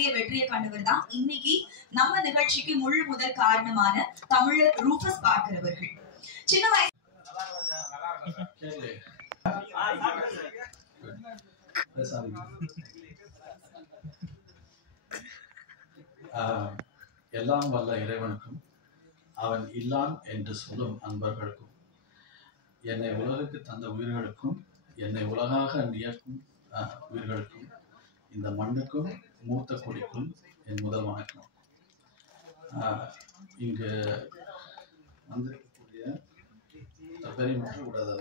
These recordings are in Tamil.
மிகப்பெரிய வெற்றியை கண்டவர் தான் இன்னைக்கு நம்ம நிகழ்ச்சிக்கு முழு முதல் காரணமான தமிழர் ரூபஸ் பார்க்கர் அவர்கள். சின்ன வயசு எல்லாம் வல்ல இறைவனுக்கும் அவன் இல்லான் என்று சொல்லும் அன்பர்களுக்கும் என்னை உலகுக்கு தந்த உயிர்களுக்கும் என்னை உலகாக நியக்கும் உயிர்களுக்கும் இந்த மண்ணுக்கும் மூத்த கொடிக்கும் என் முதல் வணக்கம். இங்கு வந்திருக்கக்கூடிய பெரிய கூடாது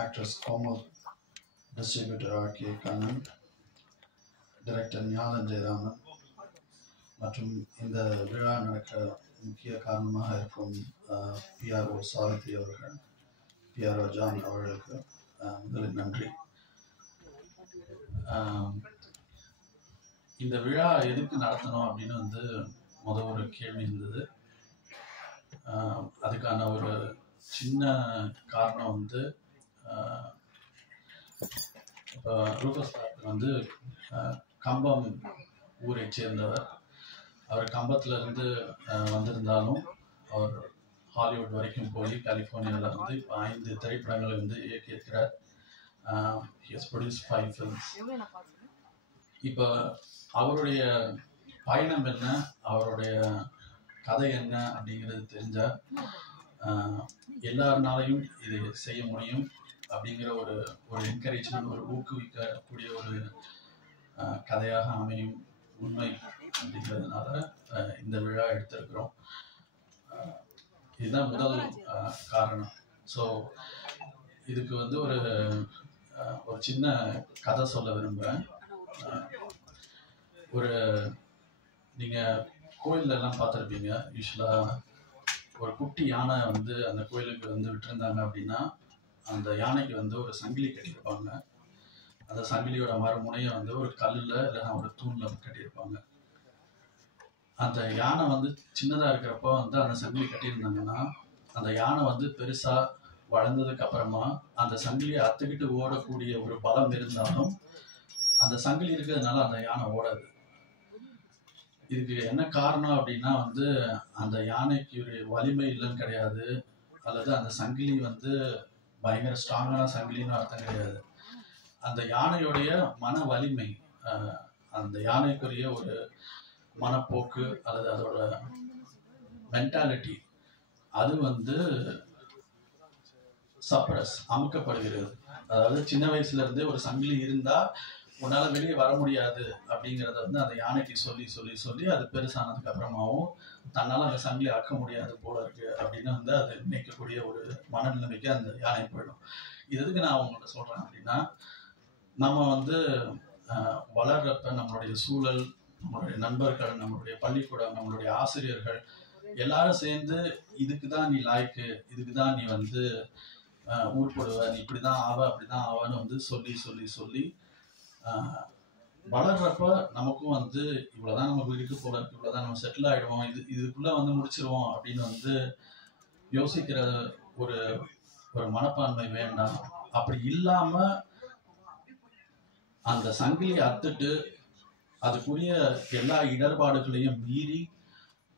actress Komal, distributor R.K. Kannan, director Gnanan Jayaraman மற்றும் இந்த விழா நடக்க முக்கிய காரணமாக இருக்கும் PRO சாவித்ரி அவர்கள், PRO ஜான் அவர்களுக்கு முதலில் நன்றி. இந்த விழா எதுக்கு நடத்தணும் அப்படின்னு ஒரு கேள்வி இருந்தது. அதுக்கான ஒரு சின்ன காரணம் இப்போ ரூபஸ் பார்க்கர் கம்பம் ஊரை சேர்ந்தவர். அவர் கம்பத்திலிருந்து வந்திருந்தாலும் அவர் ஹாலிவுட் வரைக்கும் போய் கலிஃபோர்னியாவில் இப்போ 5 திரைப்படங்களை இயக்கியிருக்கிறார். He has produced 5 films. இப்போ அவருடைய பயணம் என்ன, அவருடைய கதை என்ன அப்படிங்கிறது தெரிஞ்சால் எல்லாருனாலையும் இது செய்ய முடியும் அப்படிங்கிற ஒரு என்கரேஜ்மெண்ட், ஒரு ஊக்குவிக்கக்கூடிய ஒரு கதையாக அமையும் உண்மை அப்படிங்கிறதுனால இந்த விழா எடுத்திருக்கிறோம். இதுதான் முதல் காரணம். ஸோ இதுக்கு ஒரு சின்ன கதை சொல்ல விரும்புகிறேன். நீங்கள் கோயிலெல்லாம் பார்த்துருப்பீங்க. யூஸ்வலாக ஒரு குட்டி யானை அந்த கோயிலுக்கு விட்டுருந்தாங்க அப்படின்னா அந்த யானைக்கு ஒரு சங்கிலி கட்டியிருப்பாங்க. அந்த சங்கிலியோட மறுமுனையை ஒரு கல்லில் இல்லைன்னா ஒரு தூணில் கட்டியிருப்பாங்க. அந்த யானை சின்னதாக இருக்கிறப்போ அந்த சங்கிலி கட்டியிருந்தாங்கன்னா அந்த யானை பெருசாக வளர்ந்ததுக்கு அப்புறமா அந்த சங்கிலியை அத்துக்கிட்டு ஓடக்கூடிய ஒரு பலம் இருந்தாலும் அந்த சங்கிலி இருக்கிறதுனால அந்த யானை ஓடாது. இதுக்கு என்ன காரணம் அப்படின்னா அந்த யானைக்கு ஒரு வலிமை இல்லைன்னு கிடையாது, அல்லது அந்த சங்கிலி பயங்கர ஸ்ட்ராங்கான சங்கிலின்னு அர்த்தம் கிடையாது. அந்த யானையுடைய மன வலிமை, அந்த யானைக்குரிய ஒரு மனப்போக்கு அல்லது அதோட மென்டாலிட்டி அது சப்ரஸ் அமுக்கப்படுகிறது. அதாவது சின்ன வயசுல இருந்தே ஒரு சங்கிலி இருந்தா உன்னால வெளியே வர முடியாது அப்படிங்கிறத அந்த யானைக்கு சொல்லி சொல்லி சொல்லி அது பெருசானதுக்கு அப்புறமாவும் தன்னால அந்த சங்கிலி அக்க முடியாது போல இருக்கு அப்படின்னு அது நினைக்கக்கூடிய ஒரு மனநிலைமைக்கு அந்த யானை போயிடும். இது எதுக்கு நான் உங்கள்கிட்ட சொல்றேன் அப்படின்னா, நம்ம வளர்றப்ப நம்மளுடைய சூழல், நம்மளுடைய நண்பர்கள், நம்மளுடைய பள்ளிக்கூடம், நம்மளுடைய ஆசிரியர்கள் எல்லாரும் சேர்ந்து இதுக்கு தான் நீ லாய்க்கு, இதுக்கு தான் நீ ஊர்படுவ, நீ இப்படிதான் ஆவ அப்படிதான் ஆவன்னு சொல்லி சொல்லி சொல்லி வளர்றப்ப நமக்கும் இவ்வளவுதான் நம்ம வீட்டுக்கு போல இருக்கு, இவ்வளவுதான் நம்ம செட்டில் ஆயிடுவோம், இதுக்குள்ள முடிச்சிருவோம் அப்படின்னு யோசிக்கிற ஒரு மனப்பான்மை வேண்டாம். அப்படி இல்லாம அந்த சங்கிலியை அத்துட்டு அதுக்குரிய எல்லா இடர்பாடுகளையும் மீறி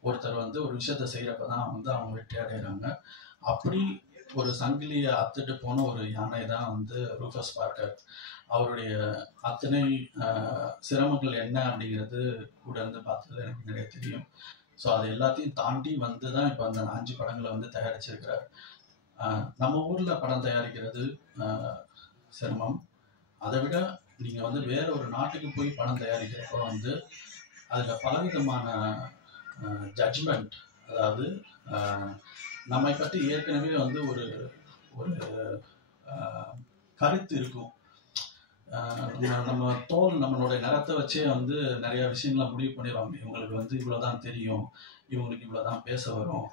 ஒருத்தர் ஒரு விஷயத்த செய்யறப்பதான் அவங்க வெற்றி அடைகிறாங்க. அப்படி ஒரு சங்கிலியை அத்துட்டு போன ஒரு யானை தான் ரூபஸ் பார்க்கர். அவருடைய அத்தனை சிரமங்கள் என்ன அப்படிங்கிறது கூட பார்த்ததுல எனக்கு நிறைய தெரியும். ஸோ அது எல்லாத்தையும் தாண்டி தான் இப்போ அந்த 5 படங்களை தயாரிச்சிருக்கிறார். நம்ம ஊர்ல படம் தயாரிக்கிறது சிரமம். அதை விட நீங்க வேற ஒரு நாட்டுக்கு போய் படம் தயாரிக்கிறப்போ அதுல பலவிதமான ஜட்ஜ்மெண்ட், அதாவது நம்மை பற்றி ஏற்கனவே ஒரு ஒரு கருத்து இருக்கும். நம்ம தோல் நம்மளுடைய நிறத்தை வச்சே நிறைய விஷயங்களை முடிவு பண்ணிடுவாங்க. இவங்களுக்கு இவ்வளவுதான் தெரியும், இவங்களுக்கு இவ்வளவுதான் பேச வரும்,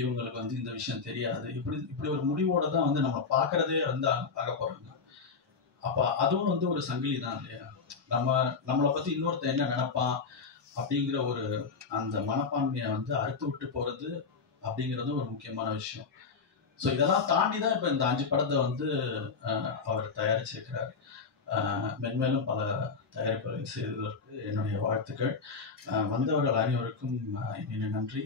இவங்களுக்கு இந்த விஷயம் தெரியாது, இப்படி ஒரு முடிவோட தான் நம்ம பார்க்கறதே பார்க்க போறாங்க. அப்ப அதுவும் ஒரு சங்கிலி தான் இல்லையா? நம்மளை பத்தி இன்னொருத்த என்ன நினைப்பான் அப்படிங்கிற ஒரு அந்த மனப்பான்மையை அறுத்து விட்டு போறது அப்படிங்கிறது ஒரு முக்கியமான விஷயம். ஸோ இதெல்லாம் தாண்டி தான் இப்போ இந்த 5 படத்தை அவர் தயாரிச்சிருக்கிறார். மென்மேலும் பல தயாரிப்புகளை செய்ததற்கு என்னுடைய வாழ்த்துக்கள். வந்தவர்கள் அனைவருக்கும் இனிய நன்றி.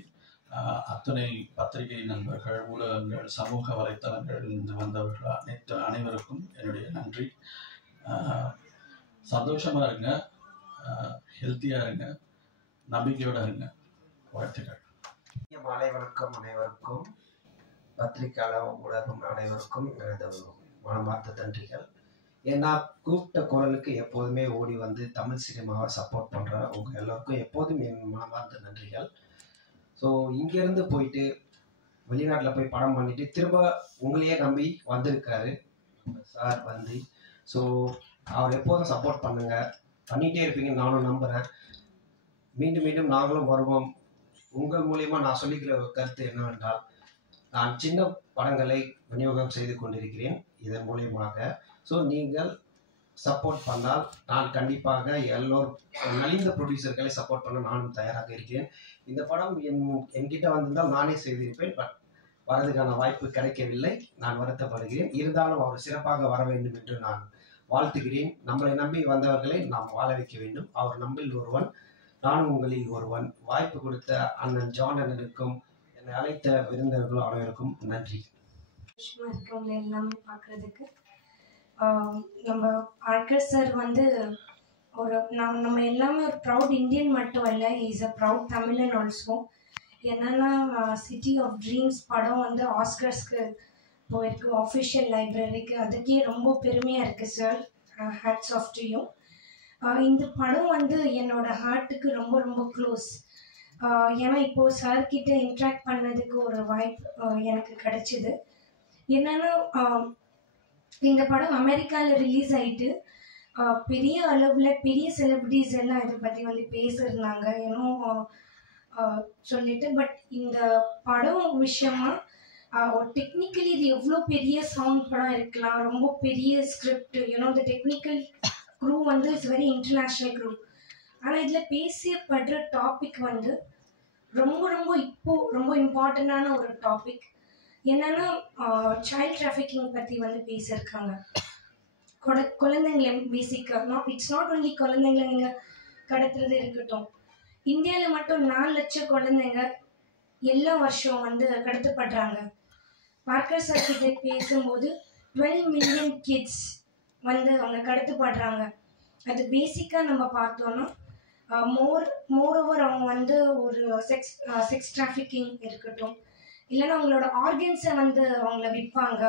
அத்தனை பத்திரிகை நண்பர்கள், ஊடகங்கள், சமூக வலைத்தளங்கள் இருந்து வந்தவர்கள் அனைவருக்கும் என்னுடைய நன்றி. சந்தோஷமாக இருங்க, ஹெல்த்தியாக இருங்க, நம்பிக்கையோடு இருங்க. வாழ்த்துக்கள். மாலை வணக்கம் அனைவருக்கும், பத்திரிகையாளர் ஊடகம் அனைவருக்கும் எனது மனமார்ந்த நன்றிகள். ஏன்னா கூப்பிட்ட குரலுக்கு எப்போதுமே ஓடி வந்து தமிழ் சினிமாவை சப்போர்ட் பண்ணுற உங்கள் எல்லோருக்கும் எப்போதும் என் மனமார்ந்த நன்றிகள். ஸோ இங்கேருந்து போயிட்டு வெளிநாட்டில் போய் படம் பண்ணிட்டு திரும்ப உங்களையே நம்பி வந்திருக்காரு சார் வந்து. ஸோ அவர் எப்போதும் சப்போர்ட் பண்ணிகிட்டே இருப்பீங்கன்னு நானும் நம்புகிறேன். மீண்டும் மீண்டும் நாங்களும் வருவோம். உங்கள் மூலியமாக நான் சொல்லிக்கிற கருத்து என்னவென்றால், நான் சின்ன படங்களை விநியோகம் செய்து கொண்டிருக்கிறேன் இதன் மூலியமாக. ஸோ நீங்கள் சப்போர்ட் பண்ணால் நான் கண்டிப்பாக எல்லோரும் நலிந்த ப்ரொடியூசர்களை சப்போர்ட் பண்ண நானும் தயாராக இருக்கிறேன். இந்த படம் என்கிட்ட வந்திருந்தால் நானே செய்திருப்பேன். பட் வரதுக்கான வாய்ப்பு கிடைக்கவில்லை. நான் வருத்தப்படுகிறேன். இருந்தாலும் அவர் சிறப்பாக வர வேண்டும் என்று நான் வாழ்த்துகிறேன். நம்மளை நம்பி வந்தவர்களை நாம் வாழ வைக்க வேண்டும். அவர் நம்மில் ஒருவன், நானும் உங்களில் ஒருவன். வாய்ப்பு கொடுத்த அண்ணன் ஜான் அண்ணனுக்கும் என்னை அழைத்த விருந்தினர்களும் அனைவருக்கும் நன்றி. இருக்கவங்களை எல்லாமே பார்க்குறதுக்கு நம்ம ஆர்கர் சார் வந்து ஒரு நம்ம எல்லாமே ஒரு ப்ரவுட் இந்தியன் மட்டும் இல்லை, இஸ் அ ப்ரவுட் தமிழன் ஆல்சோ. என்னென்னா சிட்டி ஆஃப் ட்ரீம்ஸ் படம் வந்து ஆஸ்கர்ஸ்க்கு போயிருக்கு, ஆஃபிஷியல் லைப்ரரிக்கு. அதுக்கே ரொம்ப பெருமையாக இருக்குது sir. Hats off to you. இந்த படம் வந்து என்னோட ஹார்ட்டுக்கு ரொம்ப ரொம்ப க்ளோஸ். ஏன்னா இப்போது சார்கிட்ட இன்ட்ராக்ட் பண்ணதுக்கு ஒரு வாய்ப்பு எனக்கு கிடைச்சிது. என்னென்னா இந்த படம் அமெரிக்காவில் ரிலீஸ் ஆகிட்டு பெரிய அளவில் பெரிய செலிபிரிட்டிஸ் எல்லாம் இதை பற்றி வந்து பேசியிருந்தாங்க இன்னும் சொல்லிட்டு. பட் இந்த படம் விஷயமா டெக்னிக்கலி இது எவ்வளோ பெரிய சவுண்ட் படம் இருக்கலாம், ரொம்ப பெரிய ஸ்கிரிப்ட், த டெக்னிக்கல் க்ரூ வந்து இட்ஸ் வெரி இன்டர்நேஷ்னல் க்ரூ. ஆனால் இதில் பேசப்படுற டாபிக் வந்து ரொம்ப ரொம்ப ரொம்ப இம்பார்ட்டண்டான ஒரு டாபிக். என்னன்னா சைல்ட் டிராஃபிக்கிங் பற்றி வந்து பேசியிருக்காங்க. குழந்தைங்களை பேசிக்காக இட்ஸ் நாட் ஒன்லி குழந்தைங்களை நீங்கள் கடத்துறது இருக்கட்டும். இந்தியாவில் மட்டும் 4 லட்சம் குழந்தைங்க எல்லா வருஷம் வந்து கடத்தப்படுறாங்க. பார்க்கர் சார் கிட்ட பேசும்போது 12 மில்லியன் கிட்ஸ் வந்து அவங்க கடத்தப்படுறாங்க. அது பேசிக்காக நம்ம பார்த்தோன்னா மோரோவர் அவங்க வந்து ஒரு செக்ஸ் டிராஃபிக்கிங் இருக்கட்டும், இல்லைன்னா அவங்களோட ஆர்கன்ஸை வந்து அவங்கள விற்பாங்க,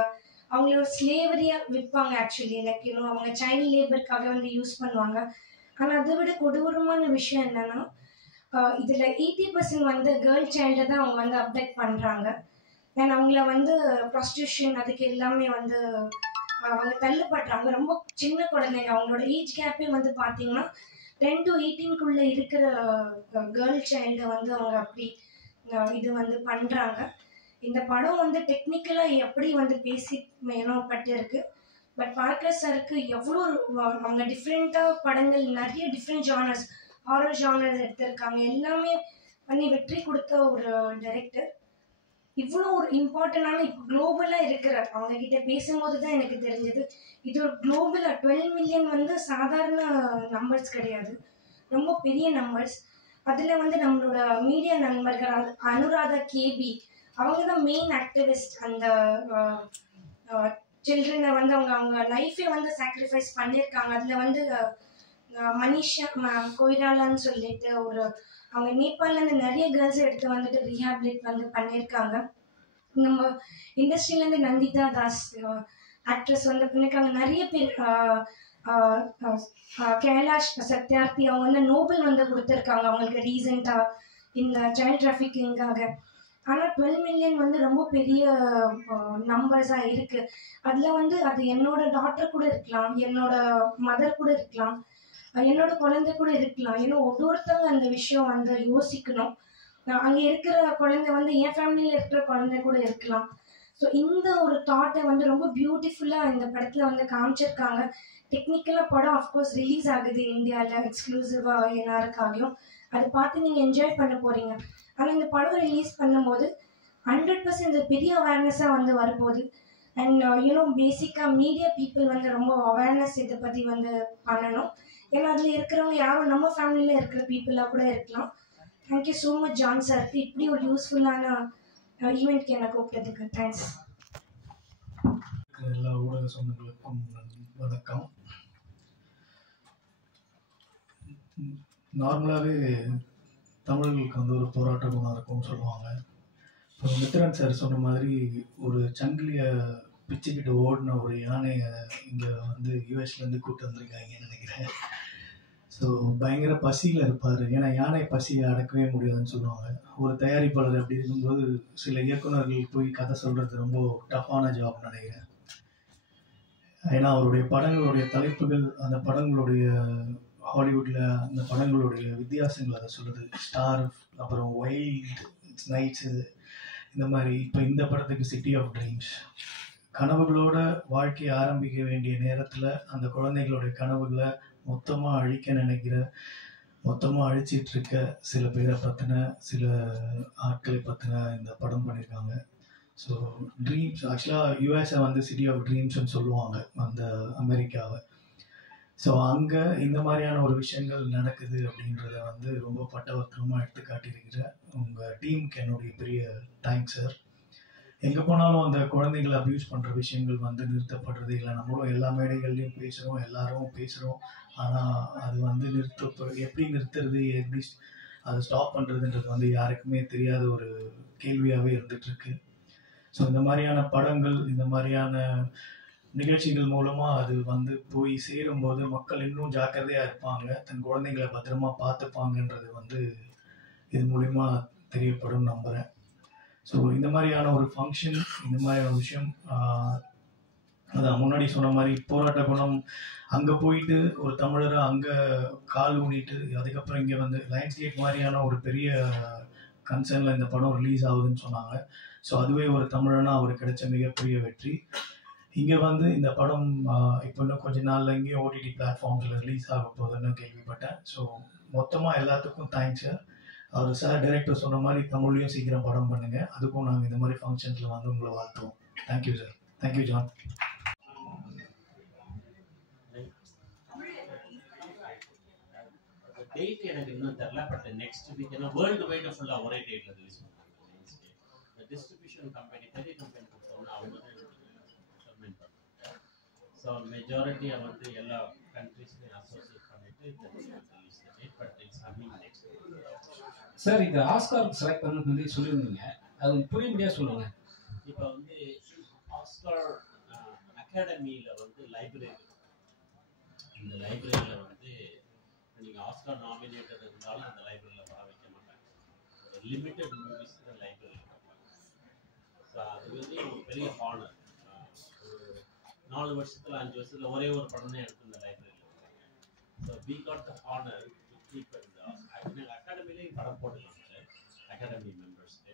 அவங்களோட ஸ்லேவரியாக விற்பாங்க. ஆக்சுவலி லைக் அவங்க சைல்ட் லேபருக்காக வந்து யூஸ் பண்ணுவாங்க. ஆனால் அதை விட கொடூரமான விஷயம் என்னென்னா இதில் 80% வந்து கேர்ள் சைல்டை தான் அவங்க வந்து அப்டேட் பண்ணுறாங்க. தென் அவங்கள வந்து ப்ராஸ்டியூஷன் அதுக்கு எல்லாமே வந்து அவங்க தள்ளப்படுறாங்க. ரொம்ப சின்ன குழந்தைங்க, அவங்களோட ஏஜ் கேப்பே வந்து பார்த்தீங்கன்னா 10 to 18 இருக்கிற கேர்ள் சைல்டை வந்து அவங்க அப்படி இது வந்து பண்ணுறாங்க. இந்த படம் வந்து டெக்னிக்கலாக எப்படி வந்து பேசி மேனோப்பட்டிருக்கு. பட் பார்க்கர் சாருக்கு எவ்வளோ அவங்க டிஃப்ரெண்ட்டாக படங்கள் நிறைய டிஃப்ரெண்ட் ஜானர்ஸ், ஹாரர் ஜானர்ஸ் எடுத்திருக்காங்க. எல்லாமே பண்ணி வெற்றி கொடுத்த ஒரு டைரக்டர். இவ்வளோ ஒரு இம்பார்ட்டண்டான இப்போ குளோபலாக இருக்கிற அவங்கக்கிட்ட பேசும்போது தான் எனக்கு தெரிஞ்சது இது ஒரு குளோபலாக 12 மில்லியன் வந்து சாதாரண நம்பர்ஸ் கிடையாது, ரொம்ப பெரிய நம்பர்ஸ். அதில் வந்து நம்மளோட மீடியா நண்பர்கள் அனுராதா கேபி அவங்க தான் மெயின் ஆக்டிவிஸ்ட். அந்த சில்ட்ரனை வந்து அவங்க லைஃபே வந்து சாக்ரிஃபைஸ் பண்ணியிருக்காங்க. அதில் வந்து மனிஷா கொய்ராலான்னு சொல்லிட்டு அவங்க நேபாளிலேருந்து நிறைய கேர்ள்ஸை எடுத்து வந்துட்டு ரீஹாபிலிட் வந்து பண்ணியிருக்காங்க. நம்ம இண்டஸ்ட்ரியிலேருந்து நந்திதா தாஸ் ஆக்ட்ரஸ் வந்து பண்ணியிருக்காங்க. நிறைய பேர் கைலாஷ் சத்யார்த்தி அவங்க வந்து நோபல் வந்து கொடுத்துருக்காங்க அவங்களுக்கு ரீசெண்டாக இந்த சைல்ட் டிராஃபிக்கிங்காக. ஆனால் 12 மில்லியன் வந்து ரொம்ப பெரிய நம்பர்ஸாக இருக்குது. அதில் வந்து அது என்னோட டாட்டர் கூட இருக்கலாம், என்னோட மதர் கூட இருக்கலாம், என்னோட குழந்தை கூட இருக்கலாம். ஏன்னா ஒவ்வொருத்தவங்க அந்த விஷயம் வந்து யோசிக்கணும். அங்கே இருக்கிற குழந்தை வந்து என் ஃபேமிலியில் இருக்கிற குழந்தை கூட இருக்கலாம். ஸோ இந்த ஒரு தாட்டை வந்து ரொம்ப பியூட்டிஃபுல்லாக இந்த படத்தில் வந்து காமிச்சிருக்காங்க. டெக்னிக்கலாக படம் அஃப்கோர்ஸ் ரிலீஸ் ஆகுது இந்தியாவில் எக்ஸ்க்ளூசிவாக எல்லாருக்காகவும். அதை பார்த்து நீங்கள் என்ஜாய் பண்ண போகிறீங்க. ஆனால் இந்த படம் ரிலீஸ் பண்ணும்போது 100% பெரிய அவேர்னஸாக வந்து வரப்போகுது. அண்ட் பேசிக்காக மீடியா பீப்புள் வந்து ரொம்ப அவேர்னஸ் இதை பற்றி வந்து பண்ணணும். ஏன்னா அதில் இருக்கிறவங்க யாரும் நம்ம ஃபேமிலியில் இருக்கிற பீப்புளாக கூட இருக்கலாம். Thank you so much John sir, இப்படி ஒரு யூஸ்ஃபுல்லான ஈவெண்ட்க்கு என்னை கூப்பிட்டதுக்கு தேங்க்ஸ். எல்லா ஊடக சொந்தங்களுக்கும் வணக்கம். நார்மலாகவே தமிழர்களுக்கு வந்து ஒரு போராட்ட குணம் இருக்கும்னு சொல்லுவாங்க. இப்போ மித்ரன் சார் சொன்ன மாதிரி ஒரு சங்கிலியை பிச்சுக்கிட்டு ஓடின ஒரு யானையை இங்கே வந்து யூஎஸ்லேருந்து கூப்பிட்டு வந்திருக்காங்கன்னு நினைக்கிறேன். ஸோ பயங்கர பசியில் இருப்பார். ஏன்னா யானை பசியை அடக்கவே முடியாதுன்னு சொல்லுவாங்க. ஒரு தயாரிப்பாளர் அப்படி இருக்கும்போது சில இயக்குநர்கள் போய் கதை சொல்கிறது ரொம்ப டஃப்பான ஜாப்னு நினைக்கிறேன். ஏன்னா அவருடைய படங்களுடைய தலைப்புகள், அந்த படங்களுடைய ஹாலிவுட்டில் அந்த படங்களுடைய வித்தியாசங்கள் அதை சொல்லுது. ஸ்டார், அப்புறம் வைல்ட் நைட்ஸு, இந்த மாதிரி. இப்போ இந்த படத்துக்கு சிட்டி ஆஃப் ட்ரீம்ஸ், கனவுகளோட வாழ்க்கையை ஆரம்பிக்க வேண்டிய நேரத்தில் அந்த குழந்தைகளுடைய கனவுகளை மொத்தமாக அழிக்க நினைக்கிற, மொத்தமாக அழிச்சிட்டு இருக்க சில பேரை பற்றின, சில ஆட்களை பற்றின இந்த படம் பண்ணியிருக்காங்க. ஸோ ட்ரீம்ஸ், ஆக்சுவலாக யூஎஸை வந்து சிட்டி ஆஃப் ட்ரீம்ஸ்ன்னு சொல்லுவாங்க, அந்த அமெரிக்காவை. ஸோ அங்கே இந்த மாதிரியான ஒரு விஷயங்கள் நடக்குது அப்படின்றத வந்து ரொம்ப பட்டவர்த்தமாக எடுத்து காட்டியிருக்கிற உங்கள் டீமுக்கு என்னுடைய பெரிய தேங்க்ஸ் சார். எங்கே போனாலும் அந்த குழந்தைகளை அப்யூஸ் பண்ணுற விஷயங்கள் வந்து நிறுத்தப்படுறது இல்லை. நம்மளும் எல்லா மேடைகள்லையும் பேசுகிறோம், எல்லாரும் பேசுகிறோம். ஆனால் அது வந்து எப்படி நிறுத்துறது, எப்படி அதை ஸ்டாப் பண்ணுறதுன்றது வந்து யாருக்குமே தெரியாத ஒரு கேள்வியாகவே இருந்துகிட்ருக்கு. ஸோ இந்த மாதிரியான படங்கள், இந்த மாதிரியான நிகழ்ச்சிகள் மூலமாக அது வந்து போய் சேரும்போது மக்கள் இன்னும் ஜாக்கிரதையாக இருப்பாங்க, தன் குழந்தைங்களை பத்திரமா பார்த்துப்பாங்கன்றது வந்து இது மூலிமா தெரியப்படும் நம்புகிறேன். ஸோ இந்த மாதிரியான ஒரு ஃபங்க்ஷன், இந்த மாதிரியான விஷயம், அதான் முன்னாடி சொன்ன மாதிரி போராட்ட குணம், அங்கே போயிட்டு ஒரு தமிழரை அங்கே கால் ஊனிட்டு அதுக்கப்புறம் இங்கே வந்து லயன்ஸ் கேட் மாதிரியான ஒரு பெரிய கன்சர்னில் இந்த படம் ரிலீஸ் ஆகுதுன்னு சொன்னாங்க. ஸோ அதுவே ஒரு தமிழனா அவருக்கு கிடைச்ச மிகப்பெரிய வெற்றி. இங்கே வந்து இந்த படம் இப்போ இன்னும் கொஞ்ச நாளில் இங்கேயும் ஓடிடி பிளாட்ஃபார்ம்ஸில் ரிலீஸ் ஆக போகுதுன்னு கேள்விப்பட்டேன். ஸோ மொத்தமாக எல்லாத்துக்கும் தேங்க்ஸ் சார். அவர் சார் டைரக்டர் சொன்ன மாதிரி தமிழ்லையும் சீக்கிரம் படம் பண்ணுங்கள். அதுக்கும் நாங்கள் இந்த மாதிரி ஃபங்க்ஷன்ஸில் வந்து உங்களை வாழ்த்துவோம். Thank you sir. Thank you John. Date எனக்கு இன்னும் தெரியல, பட் நெக்ஸ்ட் வீக் ஏன்னா வேர்ல்டு வைடு ஃபுல்லாக ஒரே டேட்டில் ரிலீஸ் பண்ணுறாங்க. டிஸ்ட்ரிபியூஷன் கம்பெனி, பெரிய கம்பெனி கொடுத்தோம்னா அவங்க தான் சப்மிட் பண்ணுறாங்க. ஸோ மெஜாரிட்டியை வந்து எல்லா கண்ட்ரீஸ்லையும் அசோசியேட் பண்ணிட்டு release date, but it's coming next. Sir, இந்த ஆஸ்கார் செலக்ட் பண்ணது வந்து சொல்லியிருந்தீங்க, அது புரியும்படியாக சொல்லுங்க. இப்போ வந்து ஆஸ்கார் அகாடமியில் வந்து லைப்ரரி, இந்த லைப்ரரியில் வந்து நீங்கள் ஆஸ்கார் நாமினேட்டட் இருந்தாலும் அந்த லைப்ரரியில் வர வைக்க மாட்டாங்க. ஒரு லிமிட்டட் மூவிஸ் தான் லைப்ரரியில் பார்ப்பாங்க. ஸோ அது வந்து ஒரு பெரிய ஹானர். ஒரு 4 வருஷத்தில் 5 வருஷத்தில் ஒரே ஒரு படம் தான் எடுத்து இந்த லைப்ரரியில். So we got the honour to keep இந்த அகாடமிலேயே படம் போடலாம் சார், அகாடமி மெம்பர்ஸ்க்கு.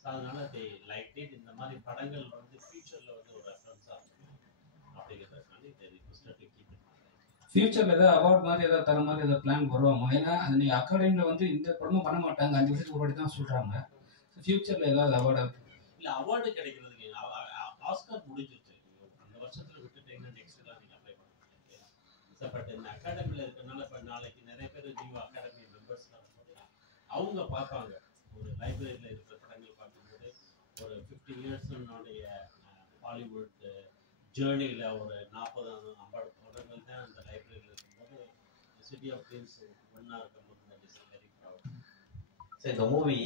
ஸோ அதனால தே லைக் இட். இந்த மாதிரி படங்கள் வந்து ஃபியூச்சரில் வந்து ஒரு ரெஃபரன்ஸாக இருக்கும் அப்படிங்கிறதுனால இதை ரிக்வெஸ்ட் டு கீப் இட். ஃபியூச்சரில் ஏதாவது அவார்ட் மாதிரி ஏதாவது தர மாதிரி ஏதாவது பிளான் வருவாங்க? ஏன்னா அது நீங்கள் அகாடமியில் வந்து இந்த படமும் பண்ண மாட்டாங்க, 5 வருஷத்துக்கு ஒரு வாட்டி தான் சொல்கிறாங்க. ஃபியூச்சரில் ஏதாவது அவார்டு இல்லை, அவார்டு கிடைக்கிறதுக்கு ஆஸ்கார் முடிஞ்சிருச்சு. அந்த வருஷத்தில் விட்டுட்டீங்கன்னா நெக்ஸ்ட் தான் நீங்கள் அப்ளை பண்ணுறீங்க. ஸோ பட் இந்த அகாடமியில் இருக்கிறனால இப்போ நாளைக்கு நிறைய பேர் நியூ அகாடமி மெம்பர்ஸ்லாம் இருக்கும்போது அவங்க பார்ப்பாங்க. ஒரு லைப்ரரியில் இருக்கிற படங்கள் பார்க்கும்போது ஒரு 50 இயர்ஸுடைய ஹாலிவுட் ஜேர்னியில் ஒரு 40-50 படங்கள் தான் அந்த லைப்ரரியில் இருக்கும்போது சிட்டி ஆஃப் ட்ரீம்ஸ் ஒன்றா இருக்கும்போது தட் இஸ் வெரி ப்ரவுட். சரி, இந்த மூவி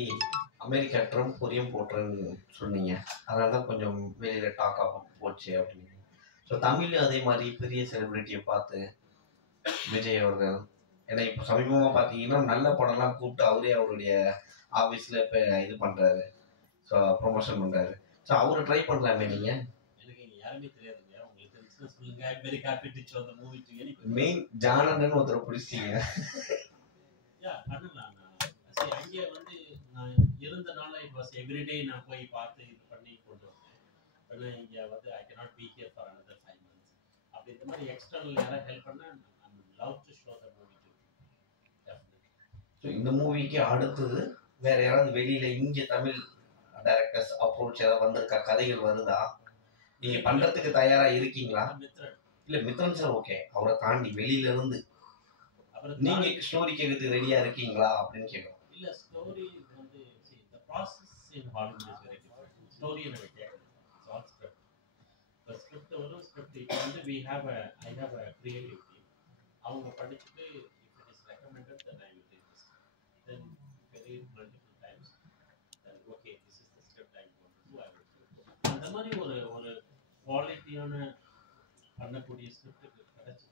அமெரிக்கா ட்ரம்ப் புரியும் போட்டுறேன்னு சொன்னீங்க, அதனால தான் கொஞ்சம் வெளியில் டாக் ஆகும் போச்சு அப்படின்னு. ஸோ தமிழ்லையும் அதே மாதிரி பெரிய செலிப்ரிட்டியை பார்த்து விஜய் அவர்கள், ஏன்னா இப்போ சமீபமாக பார்த்தீங்கன்னா நல்ல படம்லாம் கூப்பிட்டு அவரே அவருடைய ஆஃபீஸில் இப்போ இது பண்ணுறாரு, ஸோ ப்ரொமோஷன் பண்ணுறாரு. ஸோ அவரை ட்ரை பண்ணலாமே நீங்கள்? எனக்கு இங்கே யாருமே தெரியாதுங்க, உங்களுக்கு தெரிஞ்சுன்னா சொல்லுங்கள். I very happy to show the movie to any. மெயின் ஜானன்னு ஒருத்தரை பிடிச்சிட்டீங்க. யா பண்ணலாம். சரி, அங்கே வந்து நான் இருந்தனால இட் வாஸ் எவ்ரிடே நான் போய் பார்த்து இது பண்ணி கொண்டு வந்தேன். ஆனால் இங்கே வந்து I cannot be here for another 5 months. அப்படி இந்த மாதிரி எக்ஸ்டர்னல் யாராவது ஹெல்ப் பண்ணால் I love to show the movie to. So இந்த மூவிக்கு அடுத்தது வேற யாராவது வெளியில் இங்கே தமிழ் டைரக்டர்ஸ் அப்ரோச் ஏதாவது வந்திருக்கா, கதைகள் வருதா, நீங்க பண்றதுக்கு தயாரா இருக்கீங்களா? மித்ரன் இல்ல மித்ரன் சார் ஓகே, அவரை தாண்டி வெளியில இருந்து அவரை நீங்க ஸ்டோரி கேட்கறதுக்கு ரெடியா இருக்கீங்களா அப்படின்னு கேட்கணும். இல்ல ஸ்டோரி வந்து the process in Hollywood is very different. Story நம்ம கேட்கணும். It's all script. The script ஒரு script இப்போ வந்து I have a creative team. அவங்க படிச்சுட்டு if it is recommended then I will take this. Then if I read multiple times then okay this is the script I want to do. I will do. அந்த மாதிரி ஒரு குவாலிட்டியான பண்ணக்கூடிய ஸ்கிரிப்ட் கிடைச்சு